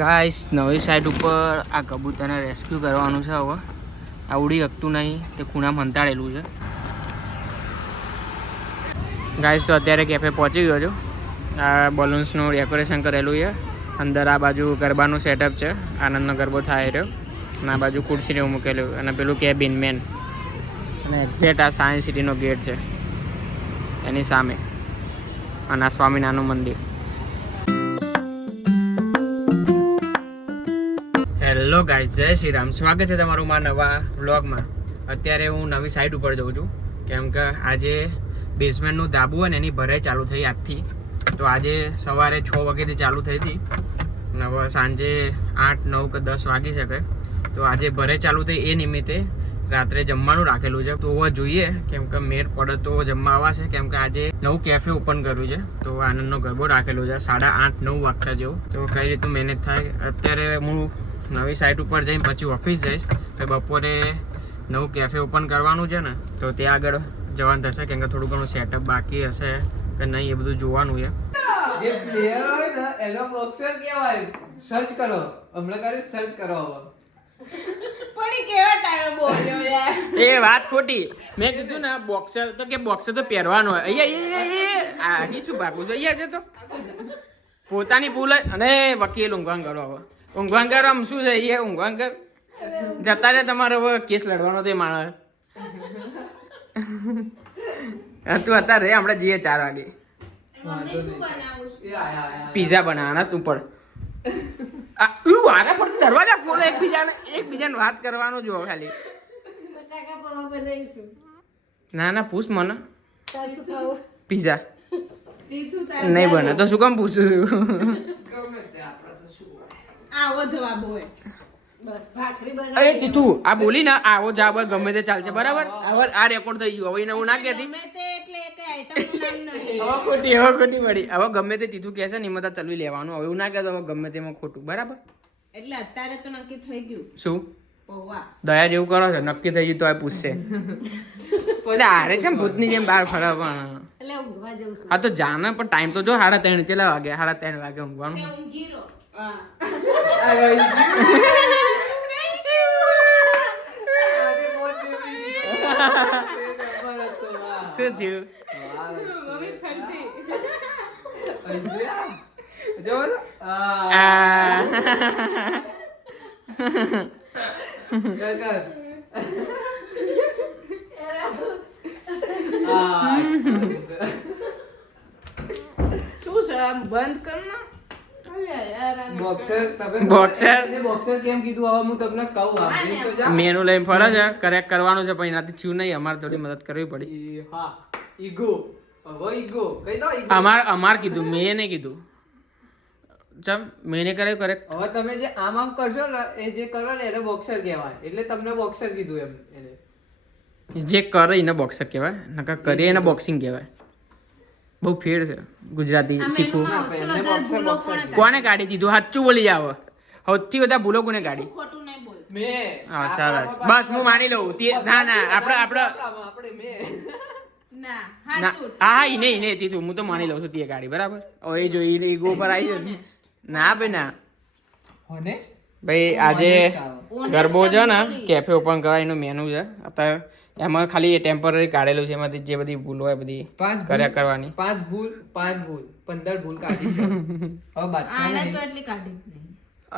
Guys નવી side ઉપર આ કબૂતરને રેસ્ક્યુ કરવાનું છે. હવે આ ઉડી શકતું નહીં, તે ખૂણામાં હંતાડેલું છે. ગાઈસ તો અત્યારે કેફે પહોંચી ગયો છું. આ બલૂન્સનું ડેકોરેશન કરેલું છે. અંદર આ બાજુ ગરબાનું સેટઅપ છે, આનંદનો ગરબો થાય રહ્યો. અને આ બાજુ ખુરશીને એવું મૂકેલું અને પેલું કેબિન મેન અને એક્ઝેક્ટ આ સાયન્સ સિટીનો ગેટ છે એની સામે. અને આ સ્વામિનારાયણનું મંદિર. હેલો ગાઈઝ, જય શ્રી રામ. સ્વાગત છે તમારું મારા નવા વ્લોગમાં. અત્યારે હું નવી સાઈડ ઉપર જઉં છું કેમ કે આજે બેઝમેન્ટનું ધાબુ હોય ને એની ભરાઈ ચાલુ થઈ આજથી. તો આજે સવારે 6 વાગ્યાથી ચાલુ થઈ હતી અને હવે સાંજે 8, 9 કે 10 વાગી શકે. તો આજે ભરાઈ ચાલુ થઈ એ નિમિત્તે રાત્રે જમવાનું રાખેલું છે. તો હવે જોઈએ કેમ કે મેર પડે તો જમવા આવશે, કેમ કે આજે નવું કેફે ઓપન કર્યું છે. તો આનંદનો ગરબો રાખેલો છે 8:30, 9 વાગતા જેવું. તો કઈ રીતનું મહેનત થાય. અત્યારે હું નવી સાઇટ ઉપર જઈને પછી ઓફિસ જઈશ. બપોરે નવું કેફે ઓપન કરવાનું છે ને, તો ત્યાં આગળ જવાનું થશે કેમ કે થોડું ઘણું સેટઅપ બાકી હશે કે નહીં એ બધું જોવાનું છે. જે પ્લેયર હોય ને એનો બોક્સર કહેવાય. સર્ચ કરો, હમણાં કરી સર્ચ કરો. પણ એ કેવા ટાઈમે બોલ્યો યાર? એ વાત ખોટી. મેં કીધું ને બોક્સર તો કે બોક્સર તો પહેરવાનો હોય. અહીંયા આ શું ભાગું છું અહીંયા છે તો પોતાની ભૂલ અને વકીલ ઊંઘવાન કરો. હવે ઊંઘવાન કરો આમ શું છે અહીંયા ઊંઘવાન કર જતા રહે. તમારે હવે કેસ લડવાનો તો માણસ તું અત્યારે રે. આપણે જઈએ 4 વાગે. પીઝા બનાવવાના તું પણ આગળ પડતું દરવાજા ખોલો. એકબીજાને વાત કરવાનું જો ખાલી. બટાકા પૌવા બનાવીશું. ના પૂછ મને. તાર શું ખાવું? પીઝા તીધું તાર નહીં બને તો શું કામ પૂછું છું? આવો જવાબ હોય બસ. ભાખરી અરે બનાવી તીધું આ બોલી ને આવો જવાબ ગમે તે ચાલશે બરાબર. હવે આ રેકોર્ડ થઈ ગયું. હવે એને હું ના કહેતી. ગમે તે એટલે કે આઈટમનું નામ નહીં. હવે ખોટી મળી. હવે ગમે તે તીધું કહેશે ને એમાં ચલવી લેવાનું. હવે એવું ના કહેતો હવે ગમે તેમાં ખોટું બરાબર. એટલે અત્યારે તો નક્કી થઈ ગયું. શું પૌવા દયા જેવું કરો છો? નક્કી થઈ ગયું તો પૂછશે. એટલે આરે છે ભૂતની જેમ બહાર ફરવા પણ. એટલે ઊંઘવા જવું છું. હા તો જાને પણ ટાઈમ તો જો 3:30 કેટલા વાગે? 3:30 વાગે ઊંઘવાનું. તે ઊંઘી રહો. હા. શું થયું? મમ્મી ફરતી. શું છે આમ બંધ કર ના. બોક્સર કેમ કીધું હવે હું તમને કહું. મેનુ લઈને ફરે છે. કરેક્ટ કરવાનું છે પણ એનાથી થયું નહીં. અમારે થોડી મદદ કરવી પડી. હા ઈગો. હવે ઈગો કઈ દો. અમાર કીધું, મેં નહીં કીધું. ચમ મેં નહીં કરે કરેક્ટ. હવે તમે જે આમ કરશો ને એ જે કરો ને એને બોક્સર કહેવાય. એટલે તમને બોક્સર કીધું એમ એને. જે કરે એને બોક્સર કહેવાય, નકા કરીએ એને બોક્સિંગ કહેવાય. બહુ ફેર છે ગુજરાતી શીખવું. કોને કાઢી દીધું? સાચું બોલી જાવ. સૌથી બધા ભૂલો કોને કાઢી? ખોટું નહીં બોલ. મેં. હા સરસ, બસ હું માની લઉં. ના આપણે આપણે મેં. ના ના હાચું. હા ઈને તીધું હું તો માની લઉં છું તે ગાડી બરાબર. હવે એ જો ઈગો પર આવી જાય ને. ના ભાઈ ના હોનેસ્ટ. ભાઈ આજે ગરબો છે ને કેફે ઓપન કરવા એનું મેનુ છે અત્યારે. એમાં ખાલી ટેમ્પરરી કાઢેલું છે. એમાંથી જે બધી ભૂલ હોય બધી કર્યા કરવાની. 5 ભૂલ 15 ભૂલ કાઢી છે. હવે બાદશાહ આને નહીં. તો એટલી કાઢી જ નહીં.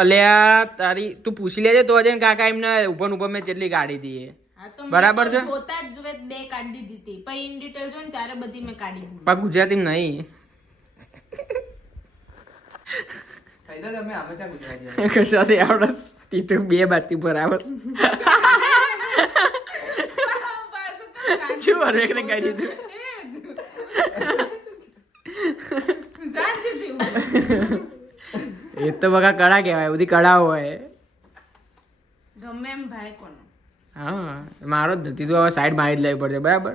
અલ્યા તારી તું પૂછી લેજે તો આજે કાકા એમને ઉપર મેં જેટલી કાઢી હતી હા તો મેં બરાબર તો છે. જોતા જ જોવે 2 કાઢી દીધી. પછી ઇન ડિટેલ જો ને ત્યારે બધી મેં કાઢી દીધી. પણ ગુજરાતી નહીં. ફાયદો તમે આવે છે ગુજરાતી. ગુજરાતી આવડે તીતું 2 બાતી પર આવે. શું હરેક ને કહી દીધું. એ તો બકા કળા કહેવાય. બધી કળા હોય. ગમે એમ ભાઈ કોનો. હા મારો જ નથી. તું હવે સાઈડ મારી જ લેવી પડશે બરાબર.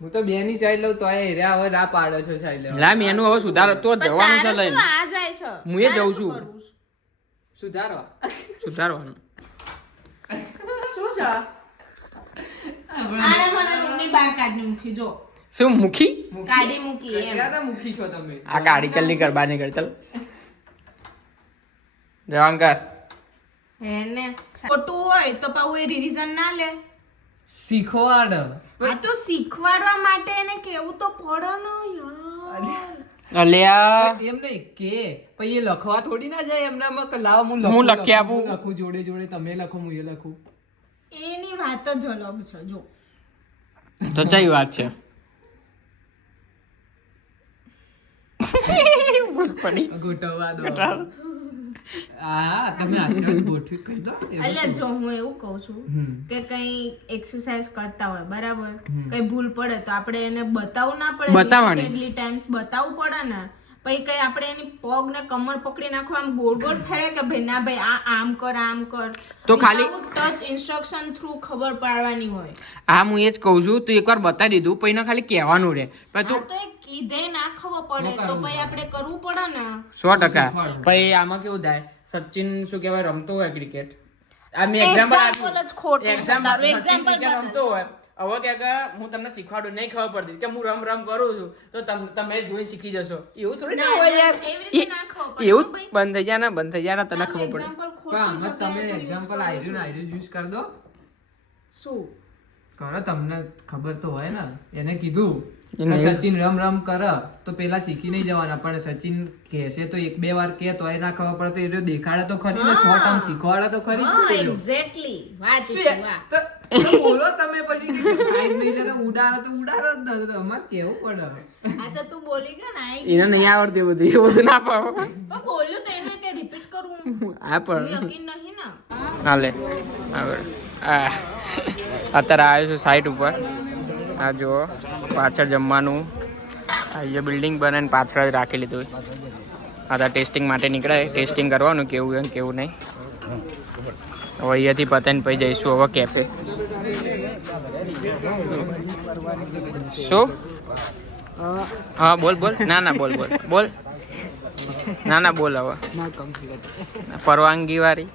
હું તો બે ની સાઈડ લઉં તો એરિયા હવે ના પાડે છે સાઈડ લેવા. લા મેનુ હવે સુધારો તો જ જવાનું છે તારે લઈને. શું આ જાય છે? હું એ તારે જઉં શું છું. કરવું છે? સુધારવા. સુધારવાનું. શું છે? આને મને રૂમની બહાર કાઢી મૂકી જો. શું મુખી? કાઢી મૂકી એમ. ક્યાં મુખી છો તમે? આ ગાડી ચલ્લી કર બહાર નીકળ. ચલ જવાંકર એને ખોટું હોય તો પાછું એ રિવિઝન ના લે. શીખવાડ આ તો શીખવાડવા માટે એને કેવું તો પડે ને યાર. અલ્યા એમ નહીં કે પછી એ લખવા થોડી ના જાય એમનામાં કે લાવો હું હું લખી આપું. લખું જોડે જોડે તમે લખો હું એ લખું. એની વાત જ અલગ છે જો. તો ચઈ વાત છે ભૂલ પડી. ગોઠવવા દો. હા તમે આચર ગોઠવી કહી દો. એટલે જો હું એવું કહું છું કે કઈ એક્સરસાઇઝ કરતા હોય બરાબર, કઈ ભૂલ પડે તો આપણે એને બતાવવું ના પડે, બતાવવાની. કેટલી ટાઈમ્સ બતાવવું પડે ને. પછી કઈ આપણે એની પગ ને કમર પકડી નાખો આમ ગોળ ગોળ ફેરે કે ભાઈ ના ભાઈ આ આમ કર આમ કર. તો ખાલી ટચ ઇન્સ્ટ્રક્શન થ્રુ ખબર પાડવાની હોય. હા હું એ જ કહું છું તું એકવાર બતાવી દીધું પછી એને ખાલી કહેવાનું રહે પણ આ તું તો એ કીધે ના ખબર પડે તો પછી આપણે કરવું પડે ને. 100%. પછી આમાં કેવું થાય સચિન શું કહેવાય રમતો હોય ક્રિકેટ. આ મેં એક્ઝામ્પલ Example જ ખોટું છે તારું. Example બતાવ. રમતો હોય હવે કે હું તમને શીખવાડું નહીં ખબર પડતી કે હું રમ કરું છું તો તમે જોઈ શીખી જશો એવું થોડી ના હોય યાર. એવી રીતે ના ખબર પડે. એવું બંધ થઈ જાય ને બંધ થઈ જાય ને તને ખબર પડે. Example પણ ખોટી આમાં તમે જગ્યાએ use એક્ઝામ્પલ કરો છો. આઈડિયો યુઝ કરી દો. શું કરો તમને ખબર તો હોય ને. એને કીધું એને કે સચિન રમ કર તો પેલા શીખી નહીં જવાના, પણ સચિન કહેશે તો એક બે વાર કે તોય ના ખબર પડે તો એ જો દેખાડે તો ખરી ને, 100 ટર્મ શીખવાડે તો ખરી જ હા ને પેલો. એક્ઝેક્ટલી વાત શું છે યાર? વાહ. તો બોલો તમે પછી કે સાઈડ નહીં લેતા ઉડાડો તો ઉડાડો જ ન. તો અમારે કેવું પડે હવે. આ તો તું બોલી ગયો ને આઈ એને નહીં આવડતું બધું એ બધું ના પાડો. પણ બોલ્યું તો એને તે રિપીટ કરું હા પણ યકીન નહીં ને. હાલે આગળ અત્યારે આવ્યો છું સાઈટ ઉપર. આ જુઓ પાછળ જમવાનું અહીંયા બિલ્ડિંગ બનાવીને પાછળ જ રાખી લીધું. આ તો ટેસ્ટિંગ માટે નીકળાય, ટેસ્ટિંગ કરવાનું કેવું એમ કેવું નહીં. હવે અહીંયાથી પતાઈને પછી જઈશું હવે કેફે. શું હા બોલ ના બોલ ના બોલ હવે પરવાનગી વાળી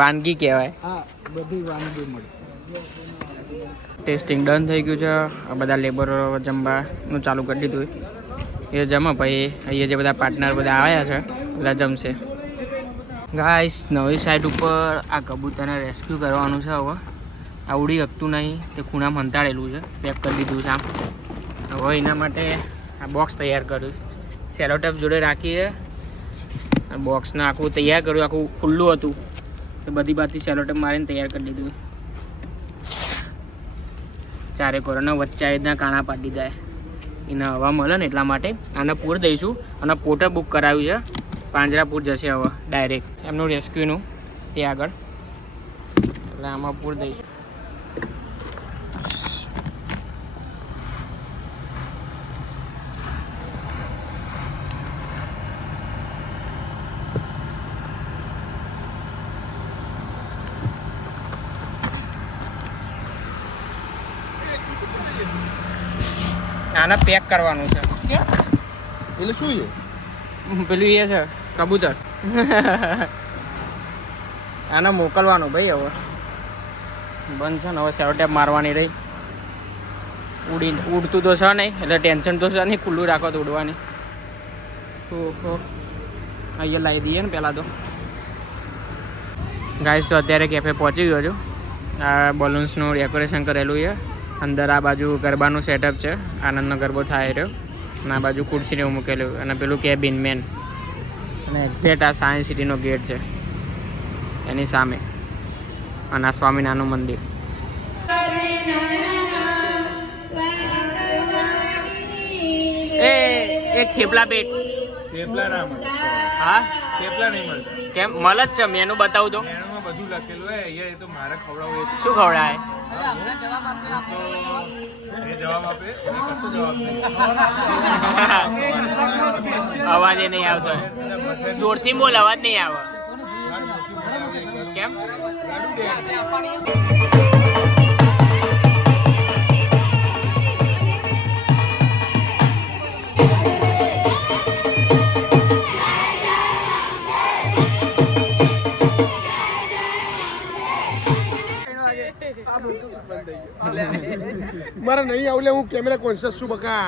વાનગી કહેવાય. ટેસ્ટિંગ ડન થઈ ગયું છે. આ બધા લેબરો જમવાનું ચાલુ કરી દીધું. એ જમે પછી અહીંયા જે બધા પાર્ટનર બધા આવ્યા છે બધા જમશે. ગાઈસ નવી સાઈડ ઉપર આ કબૂતરને રેસ્ક્યુ કરવાનું છે. હવે આ ઉડી શકતું નહીં તે ખૂણામાં હંતાડેલું છે, પેક કરી દીધું છે આમ. હવે એના માટે આ બોક્સ તૈયાર કર્યું છે, સેલોટેપ જોડે રાખીએ. આ બોક્સને આખું તૈયાર કર્યું, આખું ખુલ્લું હતું તો બધી બાજુથી સેલોટેપ મારીને તૈયાર કરી દીધું. ચારે કોરોના વચ્ચે આવી રીતના કાણા પાડી જાય એને હવા મળે ને એટલા માટે આને પૂર દઈશું. અને પોર્ટર બુક કરાવ્યું છે, પાંજરાપુર જશે હવે ડાયરેક્ટ એમનું રેસ્ક્યુનું તે આગળ, એટલે આમાં પૂર દઈશું. આને પેક કરવાનું છે. એટલે શું છે? પેલું એ છે કબૂતર. આને મોકલવાનું ભાઈ હવે બંધ છે ને. હવે સેલોટેપ મારવાની રહી. ઉડતું તો છે નહીં એટલે ટેન્શન તો છે નહીં, ખુલ્લું રાખો તો ઉડવાની. ઓહો અહીંયા લાવી દઈએ ને પહેલાં તો. ગાઈસ તો અત્યારે કેફે પહોંચી ગયો છું. આ બલૂન્સનું ડેકોરેશન કરેલું છે. અંદર આ બાજુ ગરબાનું સેટઅપ છે, આનંદનો ગરબો થાય રહ્યો. અને આ બાજુ ખુરશીને એવું મૂકેલું અને પેલું કેબિન મેન. અને એક્ઝેક્ટ આ સાયન્સ સિટીનો ગેટ છે એની સામે. અને આ સ્વામિનારાયણનું મંદિર. એક થેપલા પેટ. થેપલા ના મળે. હા થેપલા નહીં મળે. કેમ મળે જ છે, મેનુ બતાવું તો મેનુમાં બધું લખેલું હોય. અહીંયા એ તો મારે ખવડાવવું શું ખવડાય? એ જવાબ આપે એ કશો જવાબ નહીં. અવાજ એ નહીં આવતો. જોરથી બોલ, અવાજ નહીં આવે. કેમ? મારે નહીં આવલે હું કેમેરા કોન્શિયસ છું બકા.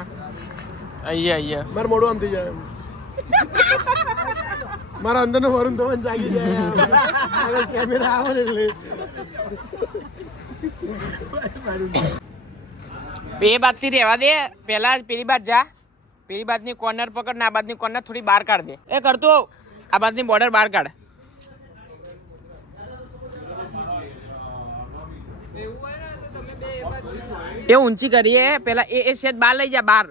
અહીંયા મારે મોડું આમ થઈ જાય. મારા અંદરનો વરુણ ધવન જાગી જાય આગળ કેમેરા આવે ને એટલે બે બાજથી રહેવા દે, પહેલા પેલી બાદ જા, પેલી બાજની કોર્નર પકડ ને આ બાજની કોર્નર થોડી બહાર કાઢ દે. એ કરતો આ બાજની બોર્ડર બહાર કાઢ. એ ઊંચી કરીએ પેલા, એ સેજ બહાર લઈ જા, બહાર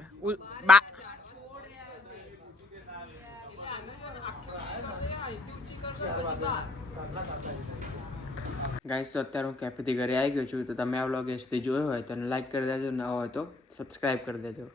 ગાઈસ. તો અત્યારે હું કેફેથી ઘરે આવી ગયો છું. તો તમે આ વ્લોગ એસથી જોયો હોય તો લાઈક કરી દેજો, ન હોય તો સબસ્ક્રાઈબ કરી દેજો.